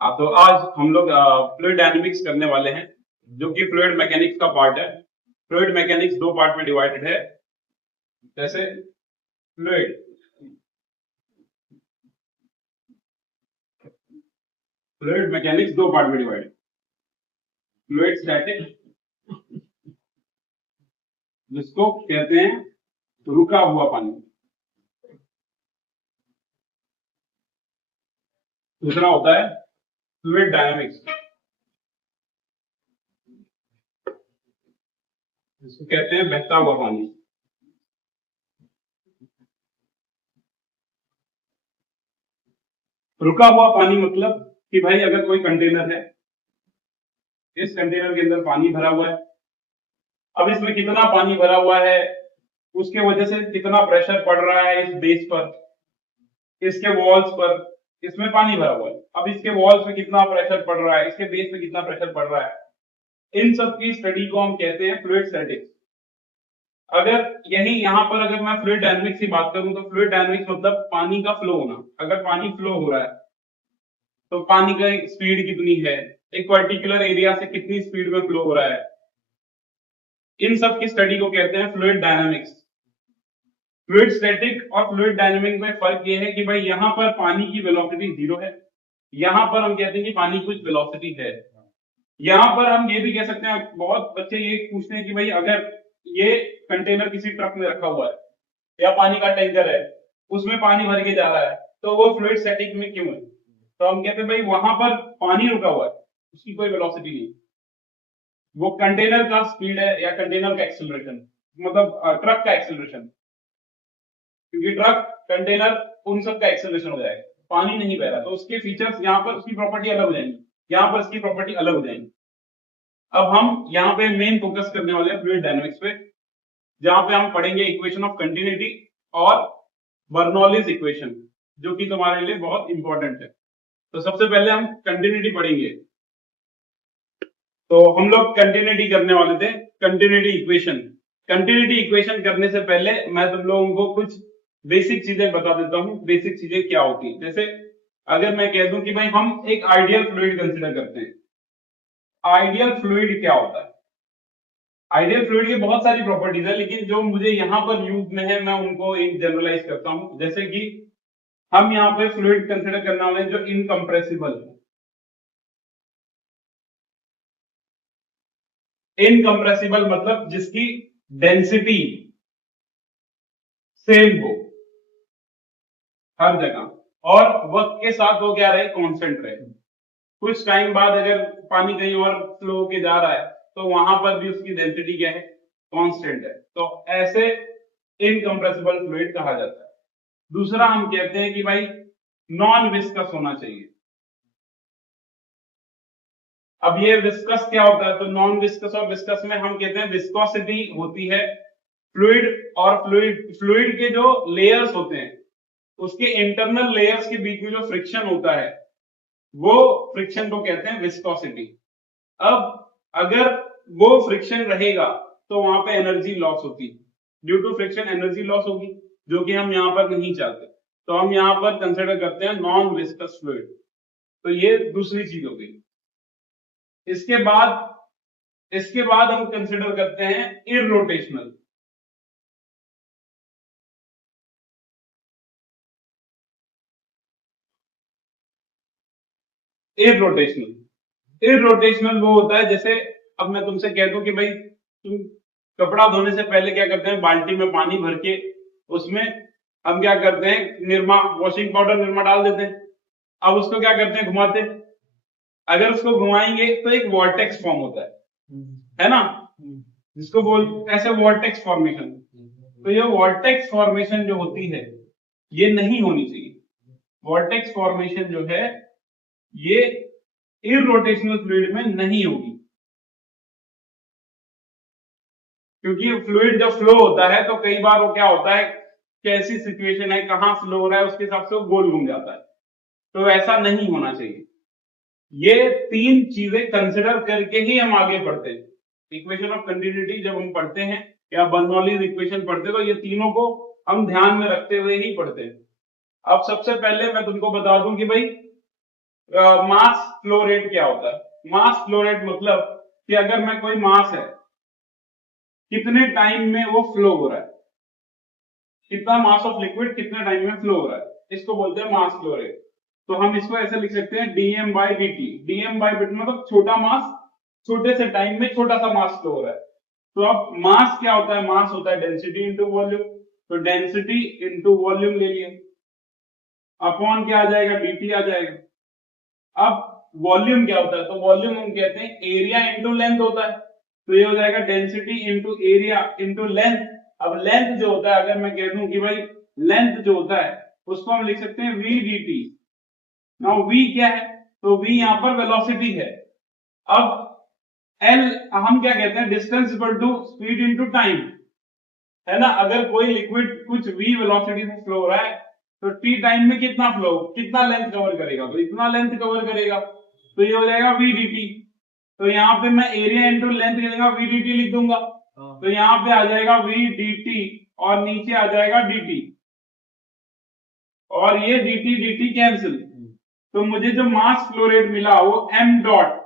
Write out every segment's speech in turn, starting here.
तो आज हम लोग फ्लूइड डायनेमिक्स करने वाले हैं, जो कि फ्लूइड मैकेनिक्स का पार्ट है। फ्लूइड मैकेनिक्स दो पार्ट में डिवाइडेड है। जैसे फ्लूइड फ्लूइड मैकेनिक्स दो पार्ट में डिवाइडेड। फ्लूइड स्टैटिक, जिसको कहते हैं रुका हुआ पानी। दूसरा होता है फ्लूइड डायनेमिक्स, जिसको कहते हैं बहता हुआ पानी। रुका हुआ पानी मतलब कि भाई अगर कोई कंटेनर है, इस कंटेनर के अंदर पानी भरा हुआ है। अब इसमें कितना पानी भरा हुआ है, उसके वजह से कितना प्रेशर पड़ रहा है इस बेस पर, इसके वॉल्स पर, इसमें पानी भरा हुआ है। अब इसके वॉल्स में कितना प्रेशर पड़ रहा है, इसके बेस में कितना प्रेशर पड़ रहा है, इन सब की स्टडी को हम कहते हैं फ्लूइड स्टैटिक्स। अगर यही यहाँ पर अगर मैं फ्लूइड डायनेमिक्स की बात करूं तो फ्लूइड डायनेमिक्स मतलब पानी का फ्लो होना। अगर पानी फ्लो हो रहा है तो पानी का स्पीड कितनी है, एक पर्टिकुलर एरिया से कितनी स्पीड में फ्लो हो रहा है, इन सब की स्टडी को कहते हैं फ्लूइड डायनामिक्स। फ्लूइड स्टैटिक और फ्लूइड डायनामिक में फर्क ये है कि भाई यहाँ पर पानी की वेलोसिटी जीरो है, यहाँ पर हम कहते हैं कि पानी की कुछ वेलोसिटी है। यहाँ पर हम ये भी कह सकते हैं, बहुत बच्चे ये पूछते हैं कि भाई अगर ये कंटेनर किसी ट्रक में रखा हुआ है या पानी का टैंकर है, उसमें पानी भर के जा रहा है, तो वो फ्लूइड स्टैटिक में क्यों है? तो हम कहते हैं भाई वहां पर पानी रुका हुआ है, उसकी कोई वेलोसिटी नहीं, वो कंटेनर का स्पीड है या कंटेनर का एक्सेलरेशन, मतलब ट्रक का एक्सेलरेशन। क्योंकि ट्रक, कंटेनर, उन सब का एक्सेलरेशन हो जाएगा, पानी नहीं बह रहा, तो उसके फीचर्स यहाँ पर उसकी प्रॉपर्टी अलग हो जाएंगी, यहाँ पर इसकी प्रॉपर्टी अलग हो जाएंगी। अब हम यहाँ पे मेन फोकस करने वाले हैं फ्लूइड डायनामिक्स पे, जहां पे हम पढ़ेंगे इक्वेशन ऑफ कंटिन्यूटी और बर्नौलीज इक्वेशन, जो कि तुम्हारे लिए बहुत इंपॉर्टेंट है। तो सबसे पहले हम कंटिन्यूटी पढ़ेंगे। तो हम लोग कंटिन्यूटी करने वाले थे, कंटिन्यूटी इक्वेशन। कंटिन्यूटी इक्वेशन करने से पहले मैं तुम लोगों को कुछ बेसिक चीजें बता देता हूं। बेसिक चीजें क्या होती है, जैसे अगर मैं कह दूं कि भाई हम एक आइडियल फ्लूइड कंसिडर करते हैं। आइडियल फ्लूइड क्या होता है? आइडियल फ्लूइड की बहुत सारी प्रॉपर्टीज है, लेकिन जो मुझे यहाँ पर यूज में है मैं उनको एक जनरलाइज करता हूं। जैसे कि हम यहाँ पे फ्लूइड कंसिडर करने वाले हैं जो इनकम्प्रेसिबल है। इनकम्प्रेसिबल मतलब जिसकी डेंसिटी सेम हो हर जगह, और वक्त के साथ वो क्या रहे, कांस्टेंट रहे। कुछ टाइम बाद अगर पानी कहीं और फ्लो होके जा रहा है तो वहां पर भी उसकी डेंसिटी क्या है, कांस्टेंट है। तो ऐसे इनकम्प्रेसिबल फ्लूइड कहा जाता है। दूसरा हम कहते हैं कि भाई नॉन विस्कस होना चाहिए। अब ये विस्कस क्या होता है? तो नॉन विस्कस और विस्कस में हम कहते हैं विस्कोसिटी होती है फ्लूइड, और फ्लूइड के जो लेयर्स होते हैं उसके इंटरनल लेयर्स के बीच में जो फ्रिक्शन होता है वो फ्रिक्शन को कहते हैं विस्कोसिटी। अब अगर वो फ्रिक्शन रहेगा तो वहां पे एनर्जी लॉस होती है, due to friction energy loss होगी, जो कि हम यहाँ पर नहीं चाहते। तो हम यहाँ पर कंसिडर करते हैं नॉन विस्कस फ्लूइड। तो ये दूसरी चीज हो गई। इसके बाद हम कंसिडर करते हैं इररोटेशनल। इररोटेशनल वो होता है, जैसे अब मैं तुमसे कह दूं कि भाई तुम कपड़ा धोने से पहले क्या करते हैं, बाल्टी में पानी भर के उसमें हम क्या करते हैं, निरमा, वॉशिंग पाउडर निरमा डाल देते हैं। अब उसको क्या करते हैं, घुमाते हैं। अगर उसको घुमाएंगे तो एक वॉर्टेक्स फॉर्म होता है ना, जिसको बोल ऐसे वॉर्टेक्स फॉर्मेशन। तो ये वॉर्टेक्स फॉर्मेशन जो होती है ये नहीं होनी चाहिए। वॉर्टेक्स फॉर्मेशन जो है ये इररोटेशनल फ्लूइड में नहीं होगी, क्योंकि फ्लूइड जब फ्लो होता है तो कई बार वो क्या होता है, कैसी सिचुएशन है, कहां फ्लो हो रहा है, उसके हिसाब से वो गोल घूम जाता है। तो ऐसा नहीं होना चाहिए। ये तीन चीजें कंसिडर करके ही हम आगे बढ़ते हैं। इक्वेशन ऑफ कंटिन्यूटी जब हम पढ़ते हैं या बर्नौलीज इक्वेशन पढ़ते हैं तो ये तीनों को हम ध्यान में रखते हुए ही पढ़ते हैं। अब सबसे पहले मैं तुमको बता दूं कि भाई मास फ्लो रेट क्या होता है? मास फ्लो रेट मतलब कि अगर मैं कोई मास है, कितने टाइम में वो फ्लो हो रहा है, कितना मास ऑफ लिक्विड कितने टाइम में फ्लो हो रहा है, इसको बोलते हैं मास फ्लो रेट। तो हम इसको ऐसे लिख सकते हैं dm by dt। dm by dt मतलब छोटा मास छोटे से टाइम में छोटा सा मास फ्लो हो रहा है। तो अब मास क्या होता है? मास होता है डेंसिटी इंटू वॉल्यूम। तो डेंसिटी इंटू वॉल्यूम ले लिया, अपॉन क्या आ जाएगा? dt आ जाएगा। अब वॉल्यूम क्या होता है? तो वॉल्यूम हम कहते हैं एरिया इंटू लेंथ होता है। तो ये हो जाएगा density into area into length. अब लेंथ जो होता है, अगर मैं कह दूं कि भाई लेंथ जो होता है उसको हम लिख सकते हैं v dt। नाउ v क्या है? तो v यहां पर वेलोसिटी है। अब l हम क्या कहते हैं? Distance equal to speed into time, है ना। अगर कोई लिक्विड कुछ v वेलोसिटी से फ्लो हो रहा है तो t टाइम में कितना फ्लो, कितना लेंथ कवर करेगा? तो इतना लेंथ कवर करेगा। तो ये हो जाएगा v dt। तो यहाँ पे मैं एरिया इंटू लेंथ लिखूंगा, v dt लिख दूंगा। तो यहाँ पे आ जाएगा v dt और नीचे आ जाएगा dt, और ये dt dt कैंसिल। तो मुझे जो मास फ्लो रेट मिला वो m dot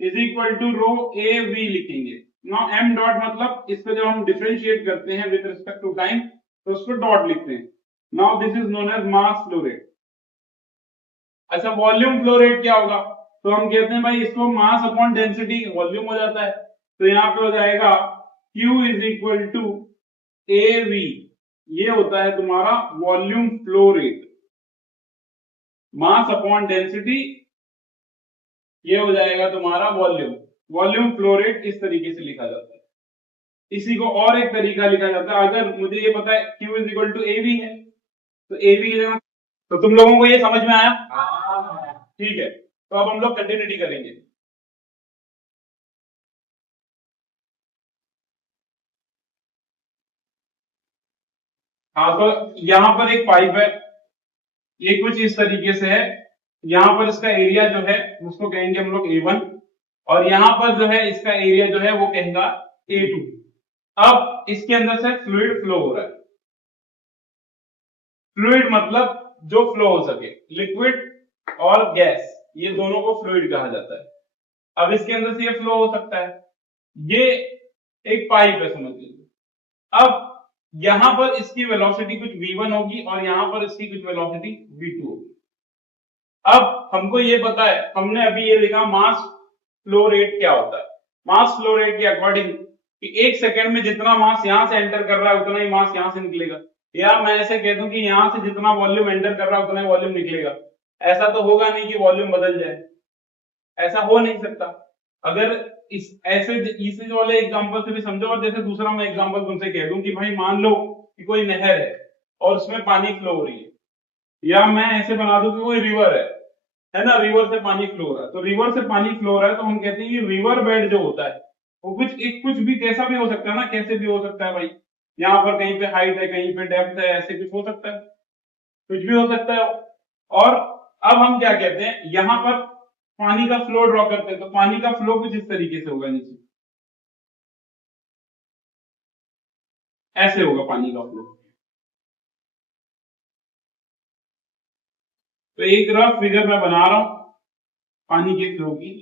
is equal to rho A V लिखेंगे। नाउ m डॉट मतलब इस पे जब हम डिफरेंशिएट करते हैं विद रिस्पेक्ट टू टाइम तो उसको डॉट लिखते हैं। Now this is known as mass flow rate. अच्छा, वॉल्यूम फ्लो रेट क्या होगा? तो हम कहते हैं भाई इसको मास अपॉन डेंसिटी वॉल्यूम हो जाता है। तो यहाँ पे हो जाएगा Q is equal to A V, ये होता है तुम्हारा volume flow rate. Mass upon density ये हो जाएगा तुम्हारा वॉल्यूम। वॉल्यूम फ्लो रेट इस तरीके से लिखा जाता है। इसी को और एक तरीका लिखा जाता है, अगर मुझे ये पता है Q is equal to A V है तो ए वी की जगह, तो तुम लोगों को ये समझ में आया? ठीक है, तो अब हम लोग कंटिन्यूटी करेंगे। हाँ, तो यहां पर एक पाइप है, ये कुछ इस तरीके से है। यहां पर इसका एरिया जो है उसको कहेंगे हम लोग A1, और यहां पर जो है इसका एरिया जो है वो कहेगा A2। अब इसके अंदर से फ्लूइड फ्लो हो रहा है। फ्लूइड मतलब जो फ्लो हो सके, लिक्विड और गैस ये दोनों को फ्लूइड कहा जाता है। अब इसके अंदर से ये फ्लो हो सकता है। ये एक पाइप है समझ लीजिए। अब यहां पर इसकी वेलोसिटी कुछ v1 होगी और यहां पर इसकी कुछ वेलोसिटी v2 होगी। अब हमको ये पता है, हमने अभी ये लिखा मास फ्लो रेट क्या होता है। मास फ्लो रेट के अकॉर्डिंग कि एक सेकंड में जितना मास यहां से एंटर कर रहा है उतना ही मास यहां से निकलेगा। या मैं ऐसे कह दूं कि यहां से जितना वॉल्यूम एंटर कर रहा है उतना ही वॉल्यूम निकलेगा। ऐसा तो होगा नहीं कि वॉल्यूम बदल जाए, ऐसा हो नहीं सकता। अगर इस ऐसे इसी वाले एग्जांपल से भी समझो, और जैसे दूसरा मैं एग्जांपल तुमसे कह दूं कि भाई मान लो कि कोई नहर है और उसमें पानी फ्लो हो रही है, या मैं ऐसे बना दूं कि कोई रिवर है ना, रिवर से पानी फ्लो हो रहा है। तो रिवर से पानी फ्लो हो रहा है तो हम कहते हैं कि रिवर बेड जो होता है वो कुछ भी कैसा भी हो सकता है ना, कैसे भी हो सकता है भाई। यहाँ पर कहीं पे हाइट है, कहीं पे डेप्थ है, ऐसे कुछ हो सकता है, कुछ भी हो सकता है। और अब हम क्या कहते हैं, यहाँ पर पानी का फ्लो ड्रॉ करते हैं, तो पानी का फ्लो कुछ इस तरीके से होगा, नीचे ऐसे होगा पानी का फ्लो। तो एक रफ फिगर मैं बना रहा हूं पानी के फ्लो की।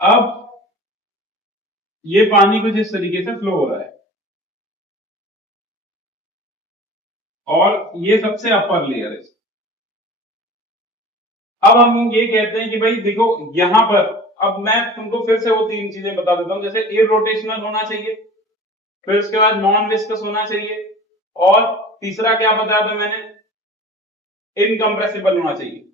अब ये पानी कुछ इस तरीके से फ्लो हो रहा है और ये सबसे अपर लेयर है। अब हम ये कहते हैं कि भाई देखो यहां पर, अब मैं तुमको फिर से वो तीन चीजें बता देता हूं, जैसे एयर रोटेशनल होना चाहिए, फिर उसके बाद नॉन विस्कस होना चाहिए, और तीसरा क्या बताया था मैंने, इनकम्प्रेसिबल होना चाहिए,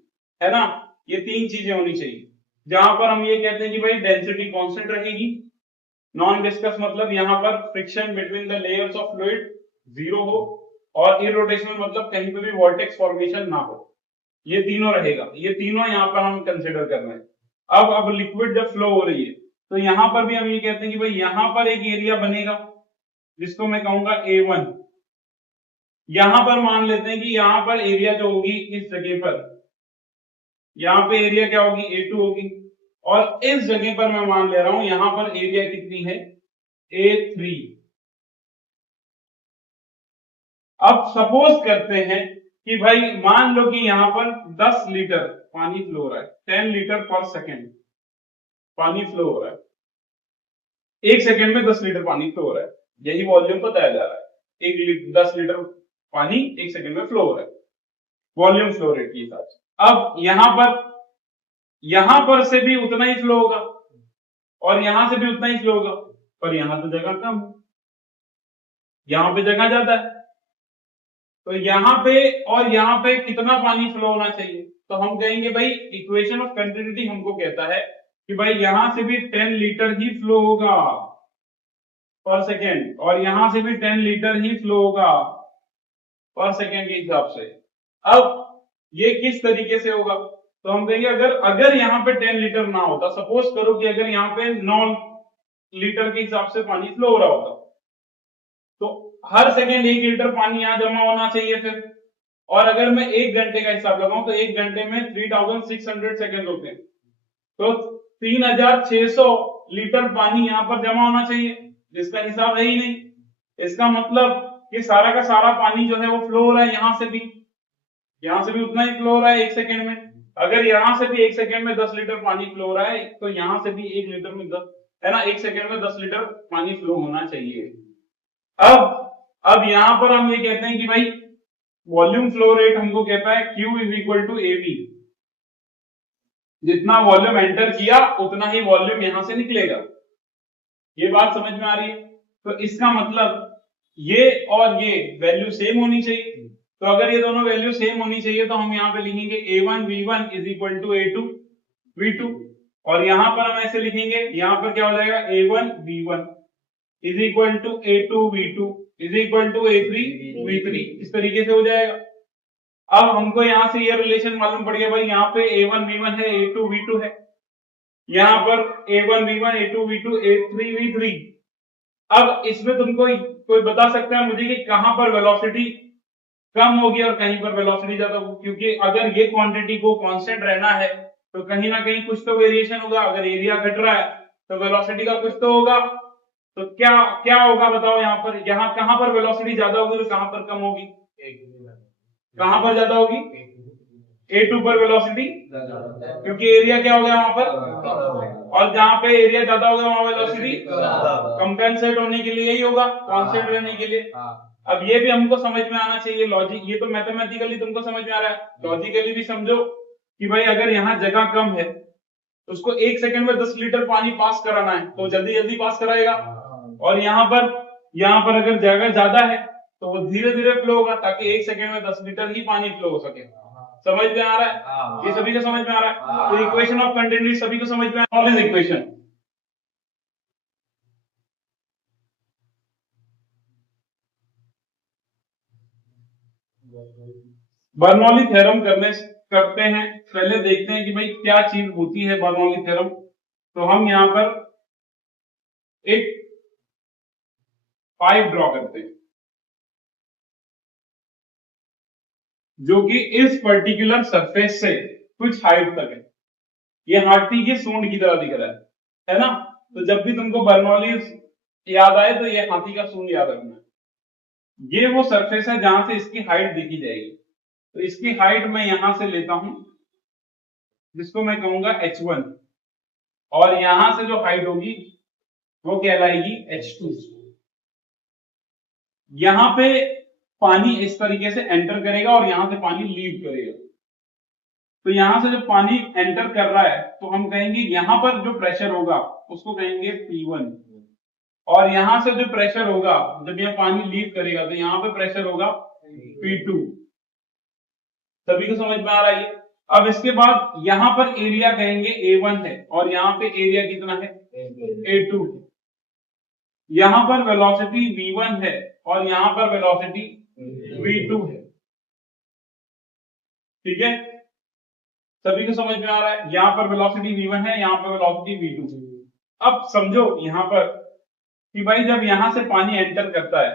है ना। ये तीन चीजें होनी चाहिए, जहां पर हम ये कहते हैं कि भाई डेंसिटी कांस्टेंट रहेगी। नॉन विस्कस मतलब यहां पर friction between the layers of fluid zero हो, और इरोटेशनल मतलब कहीं पे भी वॉर्टेक्स फॉर्मेशन ना हो। ये तीनों रहेगा, ये तीनों यहाँ पर हम कंसिडर कर रहे हैं। अब लिक्विड जब फ्लो हो रही है तो यहां पर भी हम ये कहते हैं कि भाई यहां पर एक एरिया बनेगा जिसको मैं कहूंगा A1। यहां पर मान लेते हैं कि यहां पर एरिया जो होगी इस जगह पर, यहां पे एरिया क्या होगी, A2 होगी, और इस जगह पर मैं मान ले रहा हूं यहां पर एरिया कितनी है, A3। अब सपोज करते हैं कि भाई मान लो कि यहाँ पर 10 लीटर पानी फ्लो हो रहा है, 10 लीटर पर सेकेंड पानी फ्लो हो रहा है, एक सेकेंड में 10 लीटर पानी फ्लो हो रहा है, यही वॉल्यूम बताया जा रहा है। 10 लीटर पानी एक सेकेंड में फ्लो हो रहा है, वॉल्यूम फ्लो रेट के हिसाब से। अब यहां पर से भी उतना ही फ्लो होगा और यहां से भी उतना ही फ्लो होगा, पर यहां तो जगह कम है, यहां पे जगह ज्यादा है, तो यहां पे और यहां पे कितना पानी फ्लो होना चाहिए? तो हम कहेंगे भाई इक्वेशन ऑफ कंटिन्यूटी हमको कहता है कि भाई यहां से भी 10 लीटर ही फ्लो होगा पर सेकेंड और यहां से भी 10 लीटर ही फ्लो होगा पर सेकेंड के हिसाब से। अब ये किस तरीके से होगा? तो हम कहेंगे अगर यहाँ पे 10 लीटर ना होता, सपोज करो कि अगर यहाँ पे 9 लीटर के हिसाब से पानी फ्लो हो रहा होता, तो हर सेकेंड 1 लीटर पानी यहाँ जमा होना चाहिए फिर। और अगर मैं 1 घंटे का हिसाब लगाऊं तो 1 घंटे में 3600 सेकेंड होते हैं, तो 3600 लीटर पानी यहाँ पर जमा होना चाहिए, जिसका हिसाब है ही नहीं। इसका मतलब कि सारा का सारा पानी जो है वो फ्लो हो रहा है, यहां से भी उतना ही फ्लो हो रहा है 1 सेकेंड में। अगर यहां से भी 1 सेकेंड में 10 लीटर पानी फ्लो हो रहा है, तो यहां से भी 1 लीटर में 10 है ना, 1 सेकेंड में 10 लीटर पानी फ्लो होना चाहिए। अब यहां पर हम ये कहते हैं कि भाई वॉल्यूम फ्लो रेट हमको कहता है Q is equal to AV, जितना वॉल्यूम एंटर किया उतना ही वॉल्यूम यहां से निकलेगा। ये बात समझ में आ रही है? तो इसका मतलब ये और ये वैल्यू सेम होनी चाहिए। तो अगर ये दोनों वैल्यू सेम होनी चाहिए तो हम यहाँ पे लिखेंगे A1 V1 is equal to A2 V2, और यहां पर हम ऐसे लिखेंगे, यहां पर क्या हो जाएगा A1 V1 is equal to A2 V2 is equal to A3 V3, इस तरीके से हो जाएगा। अब हमको यहां से ये रिलेशन मालूम पड़ गया भाई, यहाँ पे A1 V1 है, A2 V2 है, यहाँ पर A1 V1 A2 V2 A3 V3। अब इसमें तुमको कोई बता सकता है मुझे कि कहां पर वेलोसिटी कम होगी और कहीं पर वेलोसिटी ज्यादा होगी? क्योंकि अगर ये क्वांटिटी को कांस्टेंट रहना है तो कहीं ना कहीं कुछ तो वेरिएशन होगा। अगर एरिया घट रहा है तो वेलोसिटी का कुछ तो होगा। तो क्या क्या होगा बताओ? यहाँ कहां पर वेलोसिटी ज्यादा होगी और कहां पर कम होगी? कहां पर ज्यादा होगी? A2 पर वेलोसिटी, क्योंकि एरिया क्या हो गया वहां पर, और जहां पे एरिया ज्यादा होगा वहां वेलोसिटी कंपेंसेट होने के लिए ही होगा, कांस्टेंट रहने के लिए। अब ये भी हमको समझ में आना चाहिए लॉजिक, ये तो मैथमेटिकली तुमको समझ में आ रहा है, लॉजिकली भी समझो कि भाई अगर यहाँ जगह कम है तो उसको 1 सेकंड में 10 लीटर पानी पास कराना है तो जल्दी जल्दी पास कराएगा, और यहाँ पर अगर जगह ज्यादा है तो वो धीरे धीरे फ्लो होगा ताकि 1 सेकंड में 10 लीटर ही पानी फ्लो हो सके। समझ में आ रहा है? ये सभी को समझ में आ रहा है? तो इक्वेशन ऑफ कंटिन्यूटी सभी को समझ में आ रहा है? इक्वेशन बर्नौली थ्योरम करते हैं। पहले देखते हैं कि भाई क्या चीज होती है बर्नौली थ्योरम। तो हम यहाँ पर एक पाइप ड्रॉ करते हैं जो कि इस पर्टिकुलर सरफेस से कुछ हाइट तक है। ये हाथी की सूंड की तरह दिख रहा है ना? तो जब भी तुमको बर्नौली याद आए तो ये हाथी का सूंड याद रखना। ये वो सरफेस है जहां से इसकी हाइट देखी जाएगी। तो इसकी हाइट मैं यहां से लेता हूं जिसको मैं कहूंगा H1, और यहां से जो हाइट होगी वो कहलाएगी H2। यहां पे पानी इस तरीके से एंटर करेगा और यहां से पानी लीव करेगा। तो यहां से जो पानी एंटर कर रहा है तो हम कहेंगे यहां पर जो प्रेशर होगा उसको कहेंगे P1, और यहां से जो प्रेशर होगा जब यह पानी लीव करेगा तो यहां पे प्रेशर होगा P2। सभी को समझ में आ रहा है ये? अब इसके बाद यहां पर एरिया कहेंगे A1 है और यहां पे एरिया कितना है? A2। यहां पर वेलोसिटी V1 है और यहां पर वेलोसिटी V2 है। ठीक है, सभी को समझ में आ रहा है? यहां पर वेलोसिटी V1 है, यहां पर वेलोसिटी V2 है। अब समझो यहां पर कि भाई जब यहां से पानी एंटर करता है,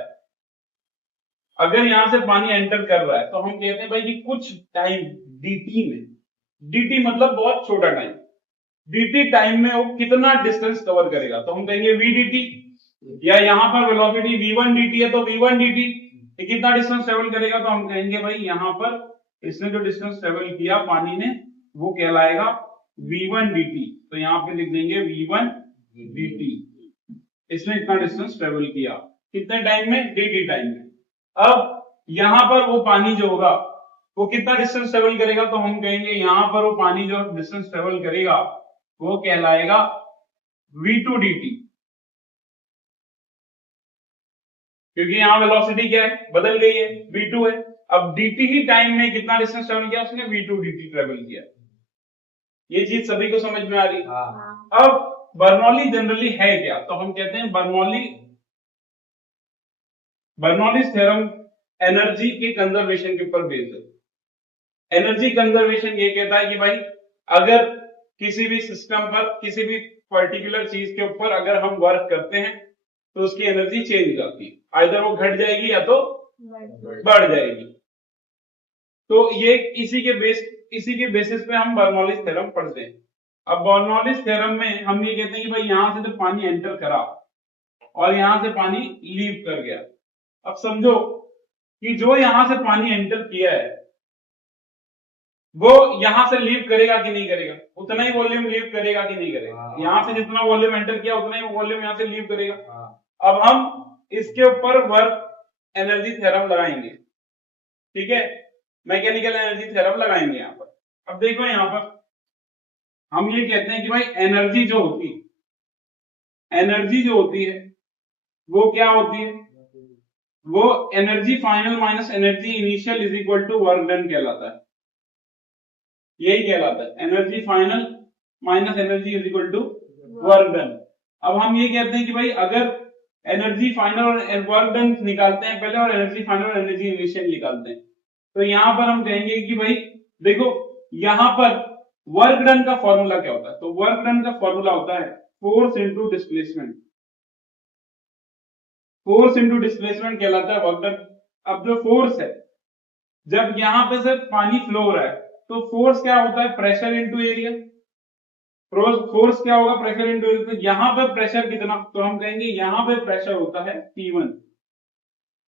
अगर यहां से पानी एंटर कर रहा है तो हम कहते हैं भाई कि कुछ टाइम dt में, dt मतलब बहुत छोटा टाइम, dt टाइम में वो कितना डिस्टेंस कवर करेगा तो हम कहेंगे v dt, या यहां पर वेलोसिटी v1 dt है तो v1 dt ये कितना डिस्टेंस ट्रेवल करेगा, तो हम कहेंगे भाई यहाँ पर इसने जो डिस्टेंस ट्रेवल किया पानी ने वो कहलाएगा v1 dt। तो यहाँ पे लिख देंगे v1 dt, इसने इतना डिस्टेंस ट्रेवल किया कितने टाइम में, dt टाइम में। अब यहाँ पर वो पानी जो होगा वो कितना डिस्टेंस ट्रेवल करेगा, तो हम कहेंगे यहाँ पर वो पानी जो डिस्टेंस ट्रेवल करेगा वो कहलाएगा v2 dt, क्योंकि यहाँ वेलोसिटी क्या है, बदल गई है, v2 है। अब dt ही टाइम में कितना डिस्टेंस ट्रेवल किया उसने, v2 dt ट्रेवल किया। ये चीज सभी को समझ में आ रही है। अब बर्नौली जनरली है क्या, तो हम कहते हैं बर्नौलीज थ्योरम एनर्जी के कंजर्वेशन के ऊपर बेस्ड है। एनर्जी कंजर्वेशन ये कहता है कि भाई अगर किसी भी सिस्टम पर किसी भी पर्टिकुलर चीज के ऊपर अगर हम वर्क करते हैं तो उसकी एनर्जी चेंज करती है, आइदर वो घट जाएगी या तो बढ़ जाएगी। तो ये इसी के बेसिस पे हम बर्नौलीज थ्योरम पढ़ते हैं। अब बर्नौलीज थ्योरम में हम ये कहते हैं कि भाई यहां से तो पानी एंटर करा और यहां से पानी लीव कर गया। अब समझो कि जो यहां से पानी एंटर किया है वो यहां से लीव करेगा कि नहीं करेगा, उतना ही वॉल्यूम लीव करेगा कि नहीं करेगा, यहां से जितना वॉल्यूम एंटर किया उतना ही वॉल्यूम यहां से लीव करेगा। अब हम इसके ऊपर वर्क एनर्जी थ्योरम लगाएंगे, ठीक है, मैकेनिकल एनर्जी थ्योरम लगाएंगे यहां पर। अब देखो यहां पर हम ये कहते हैं कि भाई एनर्जी जो होती है वो क्या होती है, वो energy final minus energy initial is equal to work done कहलाता है। यही कहलाता है energy final minus energy is equal to work done. अब हम ये कहते हैं कि भाई अगर एनर्जी फाइनल और वर्क डन निकालते हैं पहले और एनर्जी फाइनल और एनर्जी इनिशियल निकालते हैं, तो यहां पर हम कहेंगे कि भाई देखो यहां पर वर्क डन का फॉर्मूला क्या होता है, तो वर्क डन का फॉर्मूला होता है force into displacement. Force into displacement कहलाता है वर्क डन। अब जो फोर्स है, जब यहां पे से पानी फ्लो हो रहा है तो फोर्स क्या होता है, प्रेशर इंटू एरिया। फोर्स क्या होगा, प्रेशर इंटू एरिया। तो यहां पर प्रेशर कितना, तो हम कहेंगे यहां पे प्रेशर होता है P1।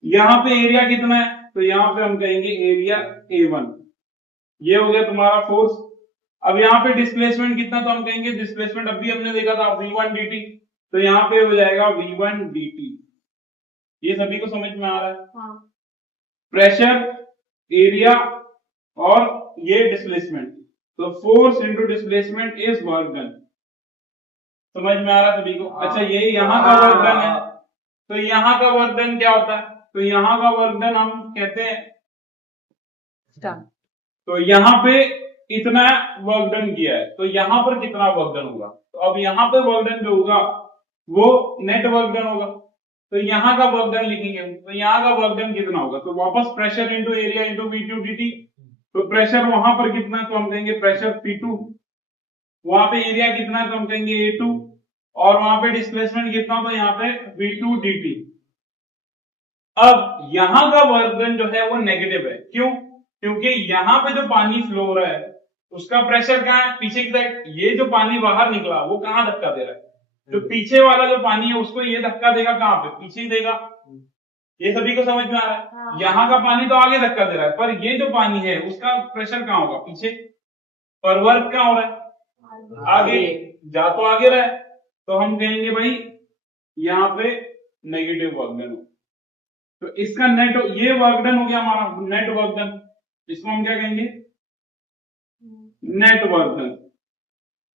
यहां पे एरिया कितना है, तो यहां पे हम कहेंगे एरिया A1। ये हो गया तुम्हारा फोर्स। अब यहाँ पे डिस्प्लेसमेंट कितना, तो हम कहेंगे डिस्प्लेसमेंट अभी हमने देखा था v1 dt, तो यहाँ पे हो जाएगा v1 dt। ये सभी को समझ में आ रहा है। हाँ। प्रेशर, एरिया और ये डिस्प्लेसमेंट, तो force into displacement is work done. समझ में आ रहा है सभी को। अच्छा ये यहाँ का वर्क डन है, तो यहाँ का वर्क डन क्या होता है, तो यहाँ का वर्क डन हम कहते हैं, तो यहाँ पे इतना वर्क डन किया है, तो यहाँ पर कितना वर्क डन होगा, तो अब यहाँ पर वर्क डन जो होगा वो नेट वर्क डन होगा, तो यहाँ का वर्क डन लिखेंगे हम, तो यहाँ का वर्क डन कितना होगा, तो वापस pressure into area into v2 dt। तो प्रेशर वहां पर कितना है, तो हम कहेंगे प्रेशर P2, वहां पे एरिया कितना है, तो हम कहेंगे A2, और वहां पे डिस्प्लेसमेंट कितना, तो यहाँ पे v2 dt। अब यहाँ का वर्क डन जो है वो नेगेटिव है, क्यों, क्योंकि यहाँ पे जो पानी फ्लो हो रहा है उसका प्रेशर क्या है, पीछे की साइड। ये जो पानी बाहर निकला वो कहाँ धक्का दे रहा है, जो पीछे वाला जो पानी है उसको ये धक्का देगा कहाँ पे, पीछे ही देगा। ये सभी को समझ में आ रहा है। हाँ। यहाँ का पानी तो आगे धक्का दे रहा है, पर ये जो पानी है उसका प्रेशर कहाँ होगा, पीछे, पर वर्क कहाँ हो रहा है, आगे, जा तो आगे रहा है, तो हम कहेंगे भाई यहाँ पे नेगेटिव वर्क डन हो। तो इसका नेट, ये वर्क डन हो गया हमारा नेट वर्क डन, इसको हम क्या कहेंगे, नेट वर्क डन।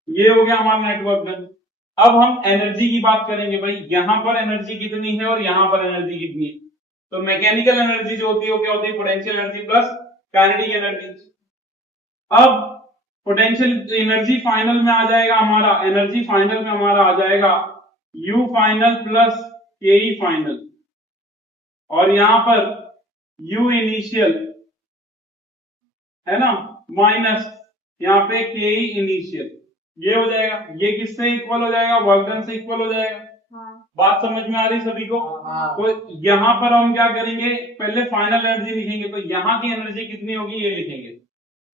ये हो गया हमारा नेट वर्क डन। अब हम एनर्जी की बात करेंगे, भाई यहां पर एनर्जी कितनी है और यहां पर एनर्जी कितनी है। तो मैकेनिकल एनर्जी जो होती है वो क्या होती है, potential energy plus kinetic energy. अब पोटेंशियल एनर्जी फाइनल में आ जाएगा हमारा, एनर्जी फाइनल में हमारा आ जाएगा U final plus KE final, और यहां पर U इनिशियल है ना माइनस यहाँ पे KE इनिशियल, ये हो जाएगा, ये किससे इक्वल हो जाएगा, वर्क डन से इक्वल हो जाएगा। हाँ। बात समझ में आ रही सभी को। हाँ। तो यहाँ पर हम क्या करेंगे, पहले फाइनल एनर्जी लिखेंगे, तो यहाँ की एनर्जी कितनी होगी ये लिखेंगे।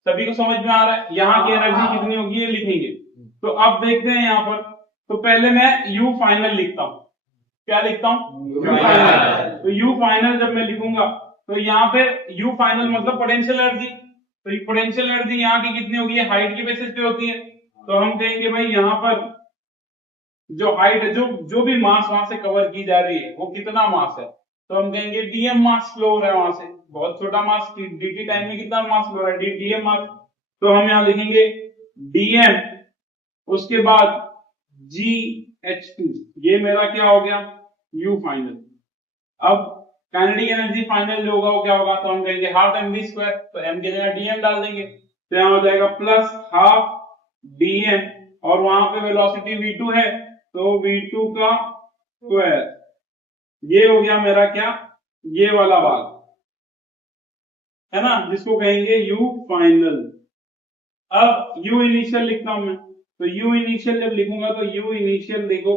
सभी को समझ में आ रहा है, यहाँ की एनर्जी कितनी होगी ये लिखेंगे। तो अब देखते हैं यहाँ पर, तो पहले मैं U फाइनल लिखता हूँ, क्या लिखता हूँ, U फाइनल। तो U फाइनल जब मैं लिखूंगा तो यहाँ पे यू फाइनल मतलब पोटेंशियल एनर्जी। तो ये पोटेंशियल एनर्जी यहाँ की कितनी होगी, हाइट की बेसिस पे होती है। तो हम कहेंगे भाई यहाँ पर जो हाइट है, जो भी मास वहां से कवर की जा रही है वो कितना मास है, तो हम कहेंगे डीएम मास फ्लो हो रहा है वहां से, बहुत छोटा मास, dt टाइम में कितना मास फ्लो हो रहा है, डीएम मास। तो हम यहाँ लिखेंगे डीएम, उसके बाद GH2, ये मेरा क्या हो गया, U फाइनल। अब काइनेटिक एनर्जी फाइनल जो होगा वो क्या होगा, तो हम कहेंगे हाफ mv स्क्वायर, तो m की जगह dm डाल देंगे, तो यहाँ हो जाएगा प्लस हाफ dm, और वहां पे वेलोसिटी v2 है तो v2 का स्क्वायर। ये हो गया मेरा क्या, ये वाला भाग है ना, जिसको कहेंगे U फाइनल। अब U इनिशियल लिखता हूं मैं, तो U इनिशियल जब लिखूंगा तो U इनिशियल देखो,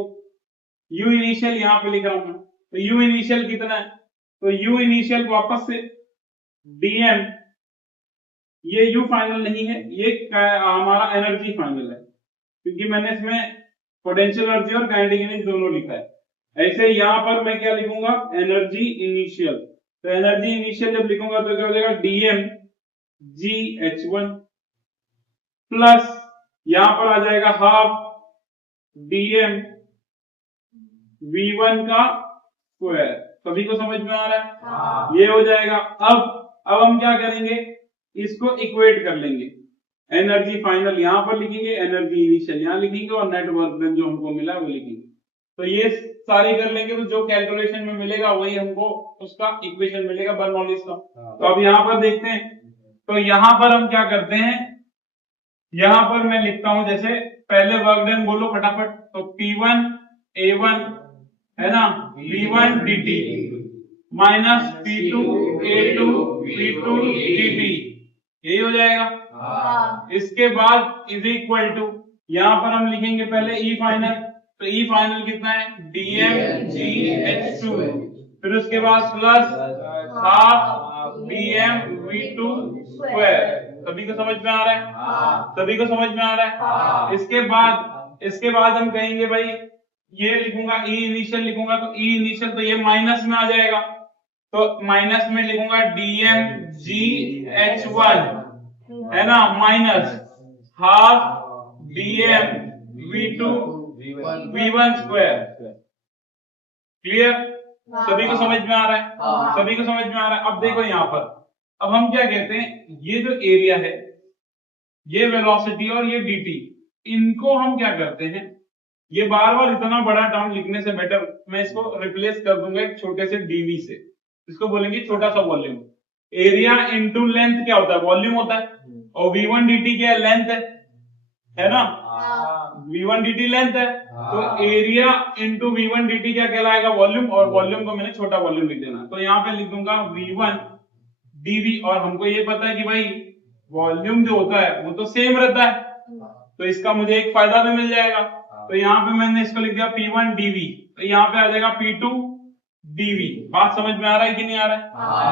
U इनिशियल यहाँ पे लिख रहा हूं मैं, तो U इनिशियल कितना है, तो U इनिशियल वापस से dm, ये U फाइनल नहीं है, ये हमारा एनर्जी फाइनल है, क्योंकि मैंने इसमें पोटेंशियल एनर्जी और काइनेटिक एनर्जी दोनों लिखा है। ऐसे यहां पर मैं क्या लिखूंगा, एनर्जी इनिशियल। तो एनर्जी इनिशियल जब लिखूंगा तो क्या हो जाएगा, dm GH1 प्लस यहां पर आ जाएगा हाफ dm V1 का स्क्वायर। सभी को समझ में आ रहा है? हाँ। ये हो जाएगा। अब हम क्या करेंगे, इसको इक्वेट कर लेंगे, एनर्जी फाइनल यहां पर लिखेंगे, एनर्जी इनिशियल यहां लिखेंगे, और नेट वर्क डन जो हमको मिला वो लिखेंगे। तो ये सारी कर लेंगे तो जो कैलकुलेशन में मिलेगा वही हमको उसका इक्वेशन मिलेगा बर्नौलीज का। तो अब यहाँ पर देखते हैं, तो यहाँ पर हम क्या करते हैं, यहाँ पर मैं लिखता हूं, जैसे पहले वर्क डन बोलो फटाफट, तो P1 A1 है ना, V1 dt minus P2 A2 V2 dt, यही हो जाएगा। इसके बाद इज इक्वल टू, यहां पर हम लिखेंगे पहले E फाइनल, तो E फाइनल कितना है, dm GH2, फिर उसके बाद plus half dm V2 square. सभी को समझ में आ रहा है? सभी को समझ में आ रहा है? इसके बाद हम कहेंगे भाई, ये लिखूंगा E इनिशियल लिखूंगा, तो E इनिशियल तो ये माइनस में आ जाएगा, तो माइनस में लिखूंगा dm GH1 है ना, minus half dm V2 V1 square. Clear? सभी को समझ में आ रहा है? सभी को समझ में आ रहा है? अब देखो यहाँ पर, अब हम क्या कहते हैं, ये जो एरिया है, ये वेलोसिटी और ये dt, इनको हम क्या करते हैं, ये बार बार इतना बड़ा टर्म लिखने से बेटर मैं इसको रिप्लेस कर दूंगा एक छोटे से dv से, इसको बोलेंगे छोटा सा वॉल्यूम। एरिया इनटू लेंथ क्या होता है, वॉल्यूम होता है, और v1 dt क्या है, लेंथ है ना, v1 dt लेंथ है, तो एरिया इनटू v1 dt क्या कहलाएगा, वॉल्यूम, और वॉल्यूम को मैंने छोटा वॉल्यूम लिख देना, तो यहाँ पे लिख दूंगा v1 dv, और हमको ये पता है कि भाई वॉल्यूम जो होता है वो तो सेम रहता है, तो इसका मुझे एक फायदा भी मिल जाएगा। तो यहाँ पे मैंने इसको लिख दिया P1 dv, तो यहाँ पे आ जाएगा P2 dv। बात समझ में आ रहा है कि नहीं आ रहा है?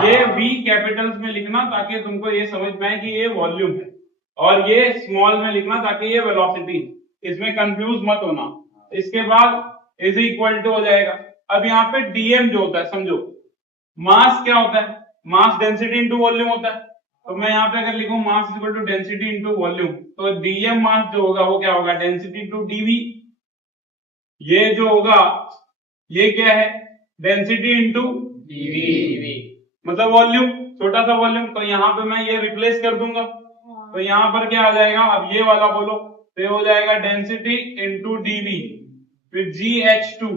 ये v कैपिटल्स में लिखना ताकि तुमको ये समझ में आए कि ये वॉल्यूम है, और ये स्मॉल में लिखना ताकि ये वेलोसिटी, इसमें कंफ्यूज मत होना। इसके बाद इज इक्वल टू हो जाएगा, अब यहाँ पे dm जो होता है, समझो मास क्या होता है, मास डेंसिटी इंटू वॉल्यूम होता है, तो मैं यहाँ पे अगर लिखूं mass equal to density into volume, तो dm मास जो होगा वो क्या होगा, डेंसिटी इंटू dv। ये जो होगा ये क्या है, डेंसिटी इंटू dv, मतलब वॉल्यूम, छोटा सा वॉल्यूम। तो यहाँ पे मैं ये रिप्लेस कर दूंगा, तो यहाँ पर क्या आ जाएगा, अब ये वाला बोलो, तो ये हो जाएगा डेंसिटी इंटू dv, फिर GH2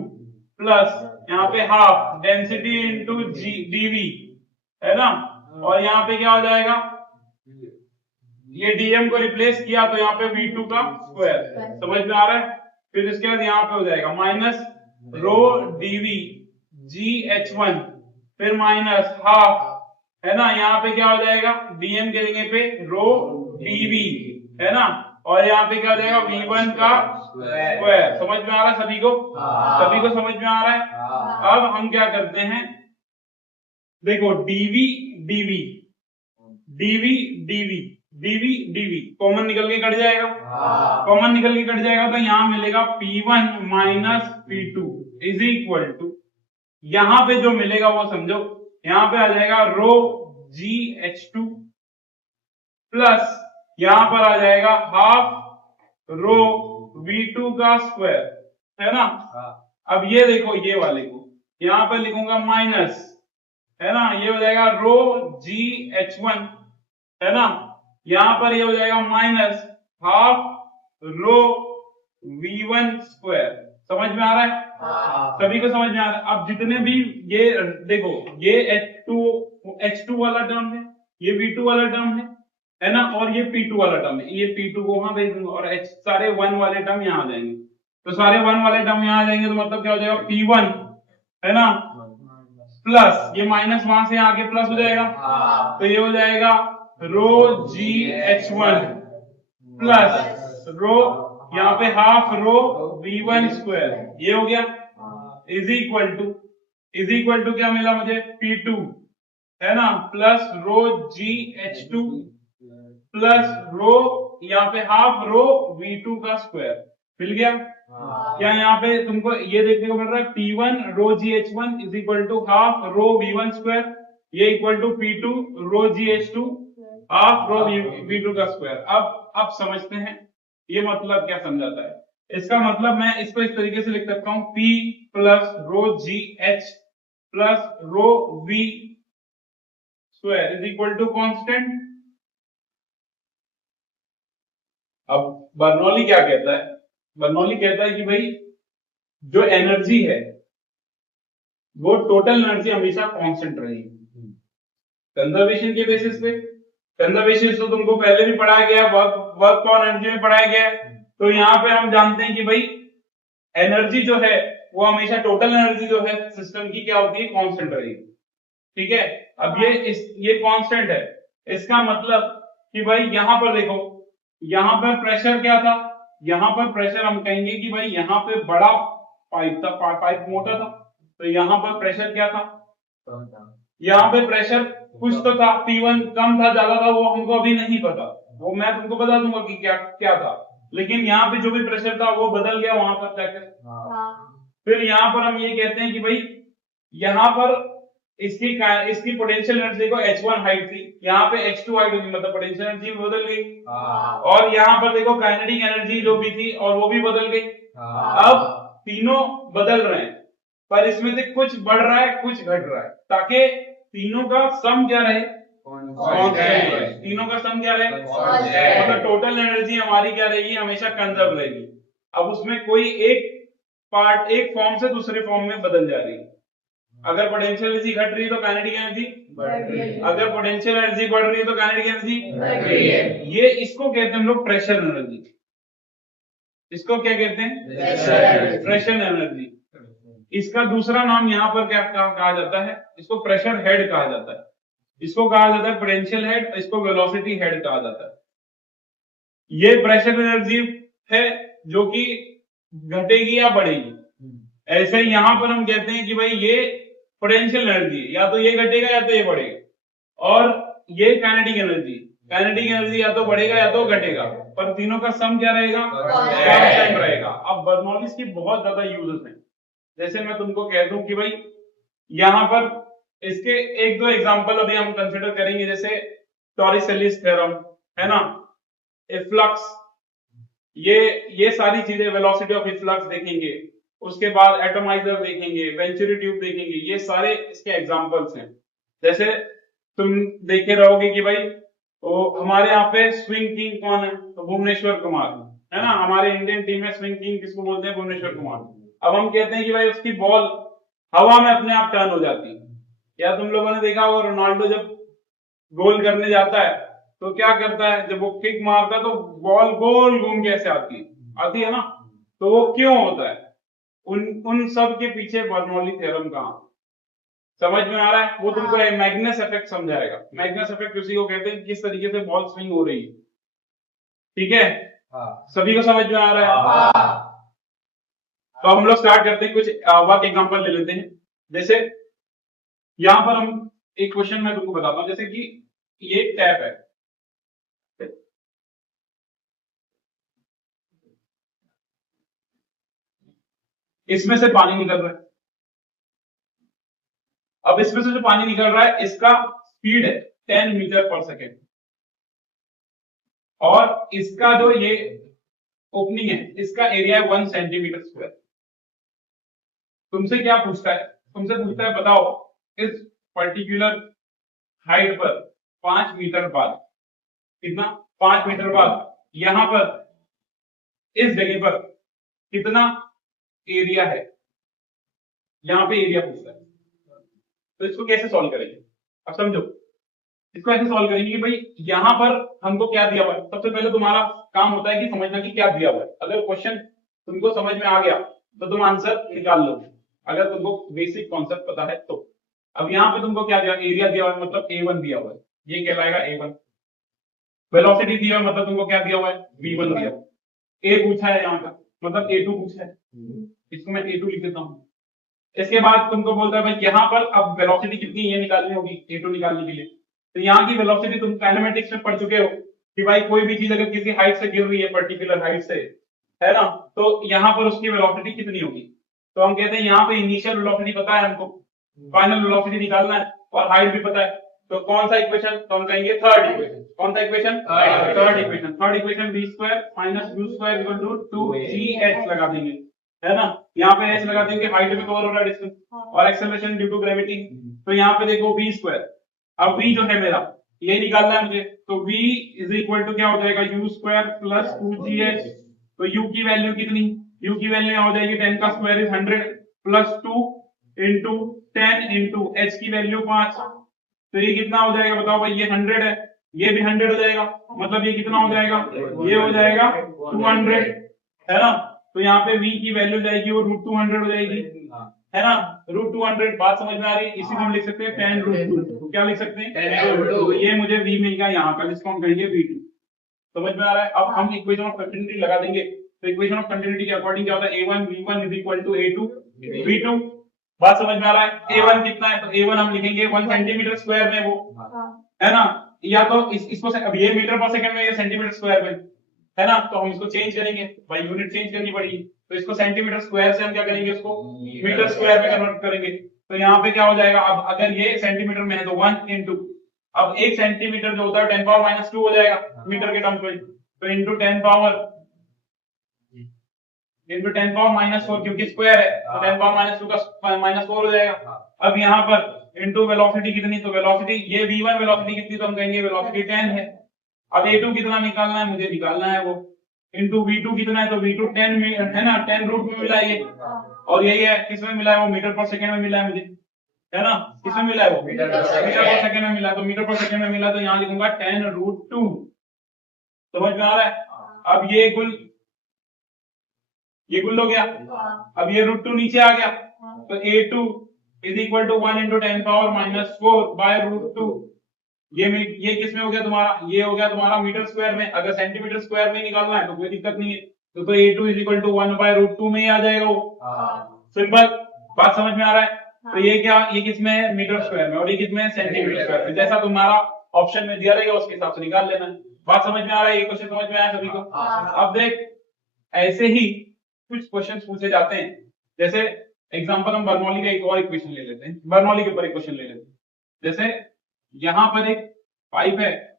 प्लस यहाँ पे हाफ डेंसिटी इंटू dv है ना, और यहाँ पे क्या हो जाएगा, ये dm को रिप्लेस किया तो यहाँ पे v2 का स्क्वायर। समझ में आ रहा है? फिर इसके बाद यहाँ पे हो जाएगा माइनस रो dv GH1, फिर माइनस हाफ है ना, यहाँ पे क्या हो जाएगा, dm के जगह पे रो dv है ना, और यहाँ पे क्या हो जाएगा, v1 का स्क्वायर। समझ में आ रहा है सभी को? सभी को समझ में आ रहा है? अब हम क्या करते हैं, देखो dv dv dv dv dv dv common निकल के कट जाएगा, कॉमन निकल के कट जाएगा, तो यहाँ मिलेगा P1 minus P2 is equal to, यहाँ पे जो मिलेगा वो समझो यहाँ पे आ जाएगा रो जी एच टू प्लस यहां पर आ जाएगा हाफ रो वी टू का स्क्वायर, है ना। अब ये देखो ये वाले को यहां पर लिखूंगा माइनस, है ना, ये हो जाएगा रो जी एच वन, है ना, यहां पर ये हो जाएगा minus half rho we one square. समझ में आ रहा है? सभी को समझ में आ रहा है? अब जितने भी ये देखो ये H2 वाला टर्म है, ये V2 वाला टर्म है ना, और ये P2 वाला टर्म है, ये P2 को वहां भेज दूंगा और सारे 1 वाले टर्म यहाँ आ जाएंगे। तो सारे 1 वाले टर्म यहाँ आ जाएंगे तो मतलब क्या हो जाएगा P1, है ना, प्लस ये माइनस वहां से आगे प्लस हो जाएगा, तो ये हो जाएगा रो जी एच वन प्लस रो यहाँ पे half rho we one square, ये हो गया इज इक्वल टू क्या मिला मुझे P2, है ना, प्लस रो जी एच टू प्लस रो यहाँ पे हाफ रो V2 का स्क्वायर मिल गया। क्या यहाँ पे तुमको ये देखने को मिल रहा है P1 rho ji h one is equal to half rho V1 square, ये equal to P2 rho ji h two half rho V2 का स्क्वायर। अब समझते हैं ये मतलब क्या समझाता है। इसका मतलब मैं इसको इस तरीके से लिख सकता हूं P plus rho ji H plus rho V square is equal to constant. अब बर्नौली क्या कहता है? बर्नौली कहता है कि भाई जो एनर्जी है वो टोटल एनर्जी हमेशा कांस्टेंट रहेगी कंजर्वेशन के बेसिस पे। कंजर्वेशन तो तुमको पहले भी पढ़ाया गया, वर्क ऑन एनर्जी में पढ़ाया गया है। तो यहाँ पे हम जानते हैं कि भाई एनर्जी जो है वो हमेशा टोटल एनर्जी जो है सिस्टम की क्या होती है, कांस्टेंट रहेगी। ठीक है, अब ये कांस्टेंट है, इसका मतलब कि भाई यहां पर देखो, यहां पर प्रेशर क्या था, यहां पर प्रेशर हम कहेंगे कि भाई यहां पे बड़ा पाइप था, पाइप मोटा था, तो यहां पर प्रेशर क्या था, यहाँ पे प्रेशर कुछ तो था, P1 कम था ज्यादा था वो हमको अभी नहीं पता, वो मैं तुमको बता दूंगा कि क्या क्या था, लेकिन यहाँ पे जो भी प्रेशर था वो बदल गया वहां पर जाकर। फिर यहाँ पर हम ये कहते हैं कि भाई यहाँ पर इसकी पोटेंशियल एनर्जी को H1 हाइट थी, यहाँ पे H2 हाइट होगी, मतलब पोटेंशियल एनर्जी बदल गई। और यहाँ पर देखो काइनेटिक एनर्जी जो भी थी और वो भी बदल गई। अब तीनों बदल रहे हैं पर इसमें से कुछ बढ़ रहा है कुछ घट रहा है, ताकि तीनों का सम क्या रहे, कांस्टेंट रहे। तीनों का सम क्या रहे, मतलब टोटल एनर्जी हमारी क्या रहेगी, हमेशा कंजर्व रहेगी। अब उसमें कोई एक पार्ट एक फॉर्म से दूसरे फॉर्म में बदल जा रही है। अगर पोटेंशियल एनर्जी घट रही है तो काइनेटिक एनर्जी बढ़ रही है, अगर पोटेंशियल एनर्जी बढ़ रही है तो काइनेटिक एनर्जी बढ़ रही है। ये इसको कहते हैं हम लोग प्रेशर एनर्जी। इसको क्या कहते हैं, प्रेशर एनर्जी। इसका दूसरा नाम यहाँ पर क्या कहा जाता है, इसको प्रेशर हेड कहा जाता है, इसको कहा जाता है पोटेंशियल हेड, इसको वेलोसिटी हेड कहा जाता है। ये प्रेशर एनर्जी है जो कि घटेगी या बढ़ेगी। ऐसे ही यहां पर हम कहते हैं कि भाई ये पोटेंशियल एनर्जी, या तो ये घटेगा या तो ये बढ़ेगा। और ये काइनेटिक एनर्जी या तो बढ़ेगा या तो घटेगा, पर तीनों का सम क्या रहेगा, कांस्टेंट रहेगा। अब बर्नौलीज की बहुत ज्यादा यूजेस हैं। जैसे मैं तुमको कह दूं कि भाई यहां पर इसके एक दो एग्जांपल अभी हम कंसिडर करेंगे, जैसे टॉरिस-एलिस थ्योरम, है ना, इफ्लक्स, ये सारी चीजें, वेलोसिटी ऑफ इफ्लक्स देखेंगे, उसके बाद एटमाइजर देखेंगे, वेंचुरी ट्यूब देखेंगे, ये सारे इसके एग्जांपल्स हैं। जैसे तुम देखे रहोगे कि भाई तो हमारे यहाँ पे स्विंग किंग कौन है, तो भुवनेश्वर कुमार, है ना, हमारे इंडियन टीम में स्विंग किंग किसको बोलते हैं, भुवनेश्वर कुमार। अब हम कहते हैं कि भाई उसकी बॉल हवा में अपने आप टर्न हो जाती है। या तुम लोगों ने देखा होगा रोनाल्डो जब गोल करने जाता है तो क्या करता है, जब वो किक मारता है तो बॉल गोल घूम के ऐसे आती है ना, तो वो क्यों होता है, उन सब के पीछे बर्नौली थ्योरम कहां, समझ में आ रहा है? वो तुमको मैग्नेस इफेक्ट समझाएगा। मैग्नेस इफेक्ट उसी को कहते हैं किस तरीके से बॉल स्विंग हो रही है। ठीक है, सभी को समझ में आ रहा है? तो हम लोग स्टार्ट करते हैं, कुछ वर्क एग्जांपल ले लेते हैं। जैसे यहां पर हम एक क्वेश्चन मैं तुमको बताता हूं, जैसे कि ये टैप है, इसमें से पानी निकल रहा है। अब इसमें से जो पानी निकल रहा है इसका स्पीड है 10 मीटर पर सेकेंड, और इसका जो ये ओपनिंग है इसका एरिया है 1 सेंटीमीटर स्क्वायर। तुमसे क्या पूछता है, तुमसे पूछता है बताओ इस पर्टिकुलर हाइट पर 5 मीटर बाद, कितना 5 मीटर बाद यहां पर इस जगह पर कितना एरिया है, यहां पे एरिया पूछता है। तो इसको कैसे सॉल्व करेंगे, अब समझो इसको ऐसे सॉल्व करेंगे कि भाई यहां पर हमको क्या दिया हुआ है। सबसे पहले तुम्हारा काम होता है कि समझना कि क्या दिया हुआ है। अगर क्वेश्चन तुमको समझ में आ गया तो तुम आंसर निकाल लो, अगर तुमको बेसिक कॉन्सेप्ट पता है तो। अब यहाँ पे तुमको क्या दिया, एरिया दिया हुआ है मतलब A1 दिया हुआ है, ये कहलाएगा A1। वेलोसिटी दिया हुआ है मतलब तुमको क्या दिया हुआ है, V1 दिया हुआ है। A पूछा है यहाँ का मतलब A2 पूछा है, इसको मैं A2 लिख देता हूँ। इसके बाद तुमको बोलता है भाई यहाँ पर अब वेलोसिटी कितनी ये निकालनी होगी A2 निकालने के लिए। तो यहाँ की वेलोसिटी तुम काइनेमेटिक्स में पढ़ चुके हो कि भाई कोई भी चीज अगर किसी हाइट से गिर रही है पर्टिकुलर हाइट से, है ना, तो यहाँ पर उसकी वेलोसिटी कितनी होगी। तो हम कहते हैं यहाँ पे इनिशियल वेलोसिटी पता है हमको, फाइनल वेलोसिटी निकालना है और हाइट भी पता है। तो कौन सा इक्वेशन, तो हम कहेंगे थर्ड इक्वेशन। कौन सा equation, third equation. Third equation v square minus u square equal to 2gh लगा देंगे, है ना। यहाँ पे h लगा देंगे, हाइट भी कवर हो रहा है डिस्टेंस, और एक्सेलरेशन ड्यू टू ग्रेविटी। तो यहाँ पे देखो v स्क्वायर, अब v जो है मेरा ये निकालना है मुझे, तो v इज इक्वल टू क्या हो जाएगा u स्क्वायर प्लस 2gh। तो u की वैल्यू कितनी, u की वैल्यू हो जाएगी 10 का square is 100 plus 2 into 10 into h की वैल्यू 5। तो ये कितना हो जाएगा बताओ भाई, ये 100 है, ये भी 100 हो जाएगा, मतलब ये कितना हो जाएगा, ये हो जाएगा 200, है ना। तो यहाँ पे v की वैल्यू जाएगी वो √200 हो जाएगी, है ना, √200। बात समझ में आ रही है, इसी को हम लिख सकते हैं tan √2। क्या लिख सकते हैं, tan √2। तो ये मुझे v मिल गया यहाँ का, जिसको हम कहेंगे v2। समझ में आ रहा है। अब हम इक्वेशन ऑफ कंटिन्यूटी लगा देंगे। तो इक्वेशन ऑफ कंटिन्यूटी के अकॉर्डिंग क्या होता है, a1 v1 is equal to a2 v2। बात समझ में आ रहा है। a1 कितना है, तो a1 हम लिखेंगे 1 सेंटीमीटर स्क्वायर में, वो है ना, या तो इसको अब ये मीटर पर सेकंड में, ये सेंटीमीटर स्क्वायर में, है ना। तो हम इसको चेंज करेंगे भाई, यूनिट चेंज करनी पड़ेगी। तो इसको सेंटीमीटर स्क्वायर से हम क्या करेंगे, उसको मीटर स्क्वायर में कन्वर्ट करेंगे। तो यहाँ पे क्या हो जाएगा, अब अगर ये सेंटीमीटर में है तो 1 इंटू, अब 1 सेंटीमीटर जो होता है 10 पावर माइनस 2 हो जाएगा मीटर के टर्म्स में। तो इंटू 10 पावर माइनस 4, क्योंकि स्क्वायर है तो 10 पावर माइनस 2 का माइनस 4 हो जाएगा। अब यहाँ पर इंटू वेलोसिटी कितनी, तो वेलोसिटी ये v1 वेलोसिटी कितनी, तो हम कहेंगे वेलोसिटी 10 है। अब a2 कितना निकालना है, मुझे निकालना है वो, इंटू v2 कितना है, तो v2 10 में है ना, 10 रूट में मिला है ये, और यही है किसमें मिला है, वो मीटर पर सेकंड में मिला है मुझे, है ना। किसमें मिला है, वो मीटर पर सेकंड में मिला। तो मीटर पर सेकंड में मिला, तो यहाँ लिखूंगा 10√2। समझ में आ रहा है। अब ये कुल हो गया। अब ये √2 नीचे आ गया, तो a2 is equal to 1 into 10 power minus 4 by √2। ये किसमें हो गया तुम्हारा, ये हो गया तुम्हारा मीटर स्क्वायर में। अगर सेंटीमीटर स्क्वायर में निकालना है तो कोई दिक्कत नहीं है, तो a2 is equal to 1 bye √2 में ही आ जाएगा वो। सिंपल, बात समझ में आ रहा है। तो ये क्या, ये किसमें है, मीटर स्क्वायर में, और ये किसमें है, सेंटीमीटर स्क्वायर में। जैसा तुम्हारा ऑप्शन में दिया रहेगा उसके हिसाब से निकाल लेना। बात समझ में आ रहा है, ये क्वेश्चन समझ में आया सभी को। अब देख, ऐसे ही कुछ क्वेश्चन पूछे जाते हैं। जैसे एग्जांपल हम बर्नौली का एक और इक्वेशन ले लेते हैं, बर्नौली के ऊपर एक क्वेश्चन ले लेते हैं। जैसे यहां पर एक पाइप है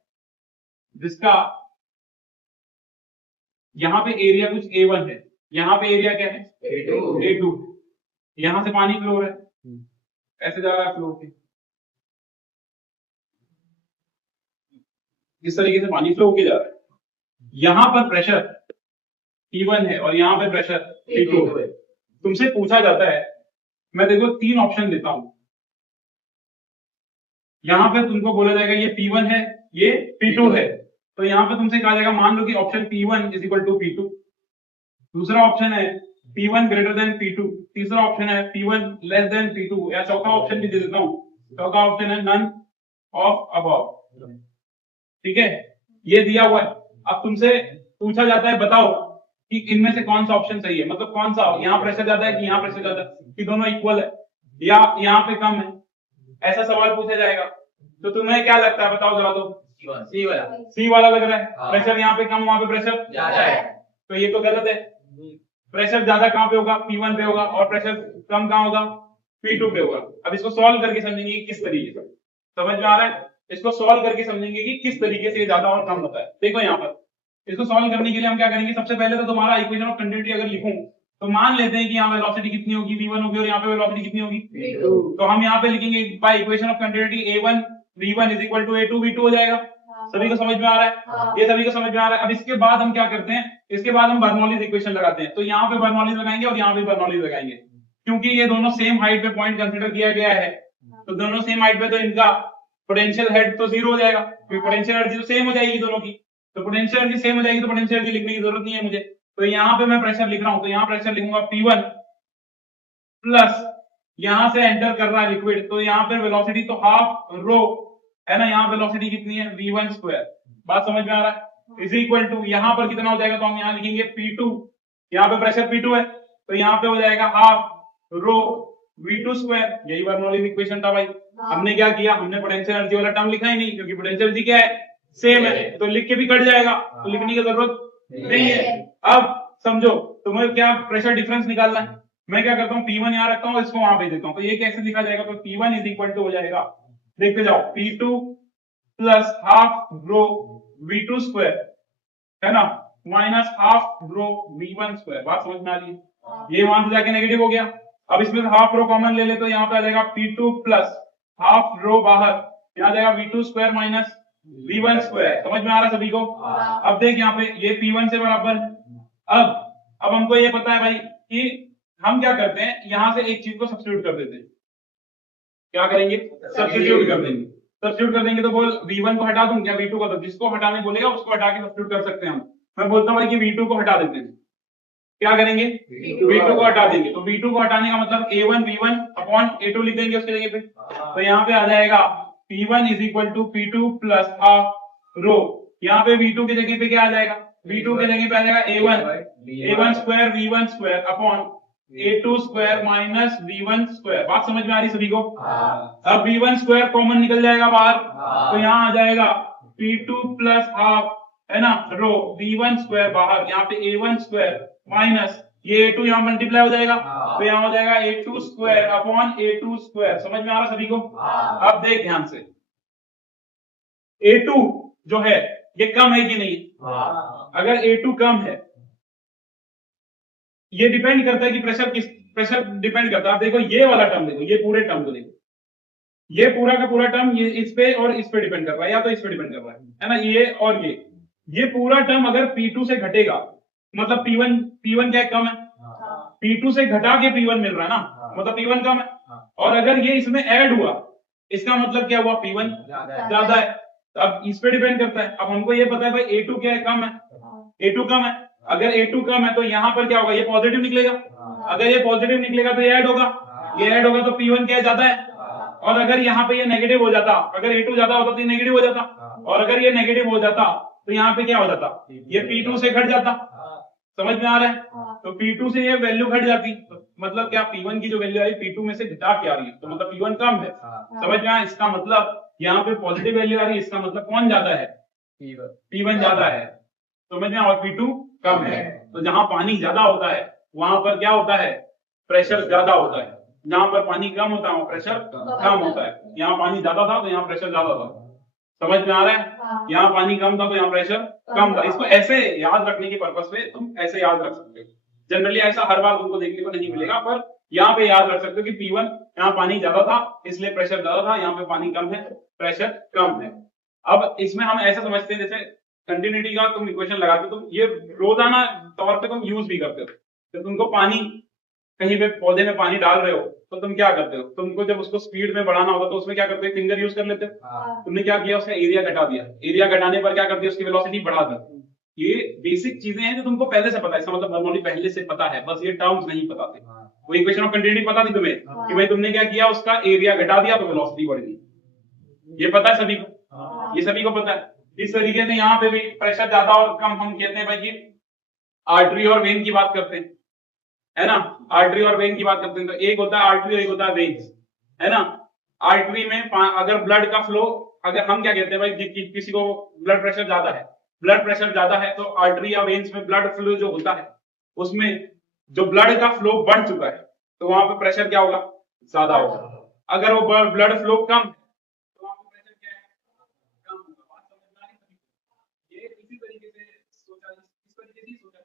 जिसका यहाँ पे एरिया कुछ A1 है, यहाँ पे एरिया क्या है, A2। यहां से पानी फ्लो हो रहा है, ऐसे जा रहा है फ्लो के, इस तरीके से पानी फ्लो होके जा रहा है। यहां पर प्रेशर P1 है और यहाँ पे प्रेशर P2 है। तुमसे पूछा जाता है, मैं देखो 3 ऑप्शन देता हूं, यहाँ पे तुमको बोला जाएगा ये P1 है, ये P2 है। तो यहाँ पे तुमसे कहा जाएगा, मान लो कि option P1 is equal to P2, दूसरा ऑप्शन है P1 ग्रेटर देन P2, तीसरा ऑप्शन है P1 लेस देन P2, या चौथा ऑप्शन भी दे देता हूँ, चौथा ऑप्शन है नन ऑफ अबव। ठीक है, ये दिया हुआ है। अब तुमसे पूछा जाता है बताओ कि इनमें से कौन सा ऑप्शन सही है, मतलब कौन सा, यहाँ प्रेशर ज्यादा है कि यहाँ प्रेशर ज्यादा है, कि दोनों इक्वल है या यहाँ पे कम है, ऐसा सवाल पूछा जाएगा। तो तुम्हें क्या लगता है बताओ जरा, तो सी वाला लग रहा है। प्रेशर यहाँ पे कम, वहां पे प्रेशर ज्यादा है, तो ये तो गलत है। प्रेशर ज्यादा कहाँ पे होगा, P1 पे होगा, और प्रेशर कम कहाँ होगा, P2 पे होगा। अब इसको सॉल्व करके समझेंगे कि किस तरीके से, समझ में आ रहा है? इसको सॉल्व करके समझेंगे कि किस तरीके से ये ज्यादा और कम होता है। देखो यहाँ पर इसको सॉल्व करने के लिए हम क्या करेंगे, सबसे पहले तो तुम्हारा इक्वेशन ऑफ कंटिन्यूटी अगर लिखूं तो मान लेते हैं कि यहाँ वेलोसिटी कितनी होगी, v1 होगी, और यहाँ पे वेलोसिटी कितनी होगी, v2। तो हम यहाँ पे लिखेंगे by equation of continuity a1 v1 is equal to a2 v2 हो जाएगा। सभी को समझ में आ रहा है? ये सभी को समझ में आ रहा है? अब इसके बाद हम क्या करते हैं, इसके बाद हम बर्नौलीज इक्वेशन लगाते हैं। तो यहाँ पे बर्नौलीज लगाएंगे और यहाँ पे बर्नौलीज लगाएंगे, क्योंकि ये दोनों सेम हाइट पे पॉइंट कंसीडर किया गया है। तो दोनों सेम हाइट पे, तो इनका पोटेंशियल हेड तो जीरो हो जाएगा, क्योंकि पोटेंशियल एनर्जी तो सेम हो जाएगी दोनों की। तो पोटेंशियल एनर्जी सेम हो जाएगी, तो पोटेंशियल एनर्जी लिखने की जरूरत नहीं है मुझे। तो यहाँ पे मैं प्रेशर लिख रहा हूं, तो यहाँ प्रेशर लिखूंगा P1 प्लस यहां से एंटर कर रहा है लिक्विड, तो यहाँ पे वेलोसिटी तो हाफ रो है ना, यहाँ वेलोसिटी कितनी है v1 स्क्वायर। बात समझ में आ रहा है? इज इक्वल टू यहाँ पर कितना हो जाएगा, तो हम यहाँ लिखेंगे P2, यहाँ पे प्रेशर P2 है, तो यहाँ पे हो जाएगा हाफ रो v2 स्क्वायर। यही बर्नौलीज इक्वेशन था भाई। हमने क्या किया, हमने पोटेंशियल एनर्जी वाला टर्म लिखा ही नहीं, क्योंकि पोटेंशियल एनर्जी क्या है, सेम है, तो लिख के भी कट जाएगा, तो लिखने की जरूरत नहीं है। अब समझो, तुम्हें क्या प्रेशर डिफरेंस निकालना है, मैं क्या करता हूँ P1 यहाँ रखता हूँ, इसको वहां भेज देता हूँ। तो ये कैसे लिखा जाएगा, तो P1 इज इक्वल टू हो जाएगा, देखते जाओ, P2 plus half rho v2 square है ना, minus half rho v1 square. बात समझ में आ रही है? ये वहां से जाके नेगेटिव हो गया। अब इसमें हाफ रो कॉमन ले ले, तो यहाँ पे आ जाएगा P2 प्लस हाफ रो बाहर, यहाँ जाएगा v2 square minus v1 square. समझ में आ रहा सभी को? अब देख यहाँ पे ये P1 से बराबर है। अब हमको ये पता है भाई कि हम क्या करते हैं, यहां से एक चीज को सब्स्टिट्यूट कर देते हैं। क्या करेंगे, सब्स्टिट्यूट कर देंगे। सब्स्टिट्यूट कर देंगे तो बोल v1 को हटा दूं क्या, v2 को, तो जिसको हटाने बोलेगा उसको हटा के सब्स्टिट्यूट कर सकते हैं हम। मैं बोलता हूँ भाई कि v2 को हटा देते हैं। क्या करेंगे, v2 को हटा देंगे। तो v2 को हटाने का मतलब a1 v1 अपॉन a2 लिख देंगे उसके जगह पे। तो यहाँ पे आ जाएगा P1 is equal to P2 plus half rho, यहाँ पे v2 की जगह पे क्या आ जाएगा, v2 के जगह पे आ जाएगा a1 square v1 square upon a2 square minus v1 square. बात समझ में आ रही सभी को? अब v1 स्क्वायर कॉमन निकल जाएगा बाहर, तो यहाँ आ जाएगा P2 प्लस हाफ है ना रो v1 स्क्वायर बाहर, यहाँ पे a1 स्क्वायर माइनस ये a2 यहाँ मल्टीप्लाई हो जाएगा, तो यहाँ हो जाएगा a2 square upon a2 square. समझ में आ रहा सभी को? अब देख ध्यान से, a2 जो है ये कम है कि नहीं? अगर a2 कम है, ये डिपेंड करता है कि प्रेशर डिपेंड करता है। आप देखो ये वाला टर्म देखो, ये पूरे टर्म को देखो, ये पूरा का पूरा टर्म ये इस पे और इस पे डिपेंड कर रहा है, या तो इस पे डिपेंड कर रहा है ना, ये और ये पूरा टर्म अगर P2 से घटेगा, मतलब P1 क्या कम है, P2 से घटा के P1 मिल रहा है ना, मतलब P1 कम है। और अगर ये इसमें ऐड हुआ, इसका मतलब क्या हुआ, P1 ज्यादा है। तो अब इस पे डिपेंड करता है। अब हमको ये पता है भाई A2 क्या है, कम है, A2 कम है। अगर A2 कम है तो यहाँ पर क्या होगा, ये पॉजिटिव निकलेगा। अगर ये पॉजिटिव निकलेगा तो ये ऐड होगा, ये ऐड होगा तो P1 क्या ज्यादा है। और अगर यहाँ पे ये नेगेटिव हो जाता, अगर A2 ज्यादा होता तो ये नेगेटिव हो जाता, और अगर ये नेगेटिव हो जाता तो यहाँ पे क्या हो जाता, ये P2 से घट जाता। समझ में आ रहा है? तो P2 से ये वैल्यू घट जाती, तो मतलब क्या, P1 की जो वैल्यू आई P2 में से घटा के आ रही है, तो मतलब P1 कम है। समझ में आया? इसका मतलब यहाँ पे पॉजिटिव वैल्यू आ रही है, इसका मतलब कौन ज्यादा है, P1 ज्यादा है। समझ में? और P2 कम है। तो जहां पानी ज्यादा होता है वहां पर क्या होता है, प्रेशर ज्यादा होता है। जहां पर पानी कम होता है वहां प्रेशर कम होता है। यहाँ पानी ज्यादा था तो यहाँ प्रेशर ज्यादा था। समझ में आ रहा है? यहाँ पानी कम था तो यहाँ प्रेशर कम था। इसको ऐसे याद रखने के पर्पस से तुम ऐसे याद रख सकते हो। जनरली ऐसा हर बार तुमको देखने को नहीं मिलेगा, पर यहाँ पे याद रख सकते हो कि P1 यहाँ पानी ज्यादा था इसलिए प्रेशर ज्यादा था, यहाँ पे पानी कम है प्रेशर कम है। अब इसमें हम ऐसा समझते हैं जैसे कंटिन्यूटी का तुम इक्वेशन लगाते हो, तुम ये रोजाना तौर पे तुम यूज भी करते हो। तो तुमको पानी, कहीं पे पौधे में पानी डाल रहे हो तो तुम क्या करते हो, तुमको जब उसको स्पीड में बढ़ाना होता तो उसमें क्या करते हो, फिंगर यूज कर लेते हो। तुमने क्या किया, उसका एरिया घटा दिया, एरिया घटाने पर क्या करती है, उसकी वेलोसिटी बढ़ा दी। ये बेसिक चीजें हैं जो तुमको पहले से पता है। इसका मतलब बर्नौली पहले से पता है, बस ये टर्म्स नहीं पता थे। वो इक्वेशन ऑफ कंटिन्यूटी पता थी तुम्हें कि भाई तुमने क्या किया, उसका एरिया घटा दिया तो वेलोसिटी बढ़ गई। ये पता है सभी को, ये सभी को पता है। इस तरीके से यहाँ पे भी प्रेशर ज्यादा और कम हम कहते हैं भाई कि आर्टरी और वेन की बात करते हैं, है ना, आर्टरी और वेन की बात करते हैं। तो एक होता है आर्टरी और एक होता है वेन्स, है ना। आर्टरी में अगर ब्लड का फ्लो, अगर हम क्या कहते हैं भाई किसी को ब्लड प्रेशर ज्यादा है, ब्लड प्रेशर ज्यादा है तो आर्टरी या वेन्स में ब्लड फ्लो जो होता है उसमें जो ब्लड का फ्लो बढ़ चुका है तो वहां पे प्रेशर क्या होगा, ज्यादा होगा। अगर वो ब्लड फ्लो कम है तो आपको प्रेशर क्या है, कम होगा। बात समझ में आ रही है? ये इसी तरीके से सोचा, इस तरीके से ही सोचा